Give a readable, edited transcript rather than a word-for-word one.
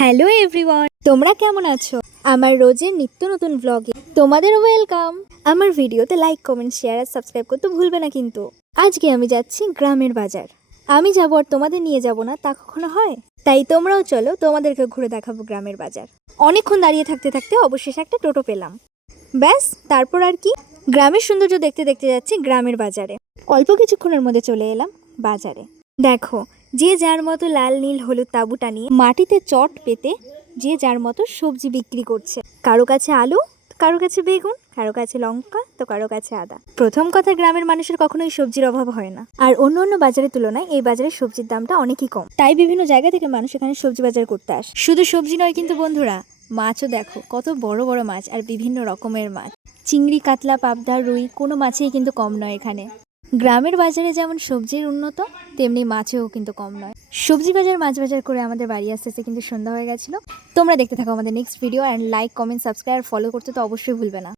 Hello everyone, তোমরা কেমন আছো? আমার রোজের নিত্য নতুন ব্লগে তোমাদের ওয়েলকাম। আমার ভিডিওতে লাইক, কমেন্ট, শেয়ার আর সাবস্ক্রাইব করতে ভুলবে না কিন্তু। আজকে আমি যাচ্ছি গ্রামের বাজার। আমি যাবো আর তোমাদের নিয়ে যাব না, তা কখনো হয়? তাই তোমরাও চলো, তোমাদেরকে ঘুরে দেখাবো গ্রামের বাজার। অনেকক্ষণ দাঁড়িয়ে থাকতে থাকতে অবশেষে একটা টোটো পেলাম। ব্যাস, তারপর আর কি, গ্রামের সৌন্দর্য দেখতে দেখতে যাচ্ছি গ্রামের বাজারে। অল্প কিছুক্ষণের মধ্যে চলে এলাম বাজারে। দেখো, যে যার মতো লাল নীল হলুদ তাঁবুটা নিয়ে মাটিতে চট পেতে যে যার মতো সবজি বিক্রি করছে। কারো কাছে আলু, কারো কাছে বেগুন, কারো কাছে লঙ্কা, তো কারো কাছে আদা। প্রথম কথা, গ্রামের মানুষের কখনোই সবজির অভাব হয় না। আর অন্য অন্য বাজারের তুলনায় এই বাজারে সবজির দামটা অনেকই কম। তাই বিভিন্ন জায়গা থেকে মানুষ এখানে সবজি বাজার করতে আসে। শুধু সবজি নয় কিন্তু বন্ধুরা, মাছও দেখো, কত বড় বড় মাছ আর বিভিন্ন রকমের মাছ। চিংড়ি, কাতলা, পাবদা, রুই, কোনো মাছেই কিন্তু কম নয় এখানে। গ্রামের বাজারে যেমন সবজির উন্নত, তেমনি মাছেও কিন্তু কম নয়। সবজি বাজার, মাছ বাজার করে আমাদের বাড়ি আসতে আসতে কিন্তু সন্ধ্যা হয়ে গেছিলো। তোমরা দেখতে থাকো আমাদের next video, and like, comment, subscribe আর ফলো করতে তো অবশ্যই ভুলবে না।